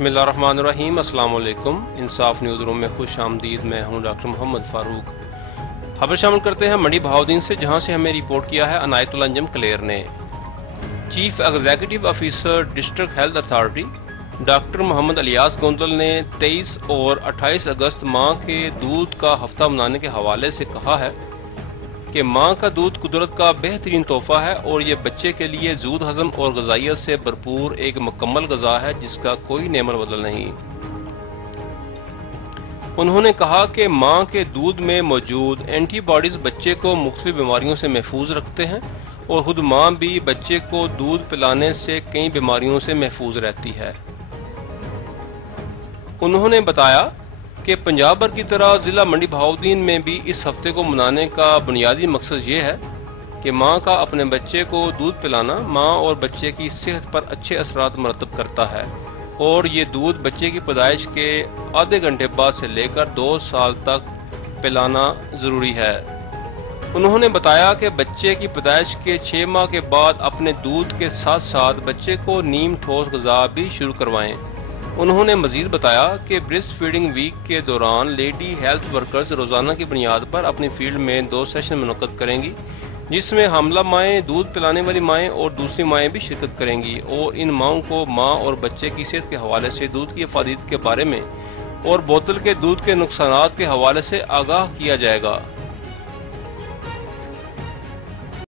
بسم اللہ الرحمن الرحیم۔ السلام علیکم۔ انصاف نیوز روم میں خوش آمدید۔ میں ہوں ڈاکٹر محمد فاروق۔ خبر شامل کرتے ہیں منڈی بہاؤدین سے، جہاں سے ہمیں رپورٹ کیا ہے عنایت اللہ انجم کلیر نے۔ Chief executive officer district health authority doctor Muhammad Ilyas Gondal نے 23 اور 28 اگست ماں کے دودھ کا ہفتہ منانے کے حوالے سے کہا ہے کہ ماں کا دودھ قدرت کا بہترین تحفہ ہے اور یہ بچے کے لیے زود ہضم اور غذائیت سے بھرپور ایک مکمل غذا ہے جس کا کوئی نعمت بدل نہیں۔ انہوں نے کہا کہ ماں کے دودھ میں موجود اینٹی باڈیز بچے کو مختلف بیماریوں سے محفوظ رکھتے ہیں اور خود ماں بھی بچے کو دودھ پلانے سے کئی بیماریوں سے محفوظ رہتی ہے۔ انہوں نے بتایا کہ پنجاب بھر کی طرح ضلع منڈی بہاؤدین میں بھی اس ہفتے کو منانے کا بنیادی مقصد یہ ہے کہ ماں کا اپنے بچے کو دودھ پلانا ماں اور بچے کی صحت پر اچھے اثرات مرتب کرتا ہے اور یہ دودھ بچے کی پیدائش کے آدھے گھنٹے بعد سے لے کر 2 سال تک پلانا ضروری ہے۔ انہوں نے بتایا کہ بچے کی پیدائش کے 6 ماہ کے بعد اپنے دودھ کے ساتھ ساتھ بچے کو نیم ٹھوس غذا بھی شروع کروائیں۔ انہوں نے مزید بتایا کہ بریسٹ فیڈنگ ویک کے دوران لیڈی ہیلتھ ورکرز روزانہ کی بنیاد پر اپنی فیلڈ میں 2 سیشن منعقد کریں گی، جس میں حاملہ مائیں، دودھ پلانے والی مائیں اور دوسری مائیں بھی شرکت کریں گی اور ان ماؤں کو ماں اور بچے کی صحت کے حوالے سے دودھ کی افادیت کے بارے میں اور بوتل کے دودھ کے نقصانات کے حوالے سے آگاہ کیا جائے گا۔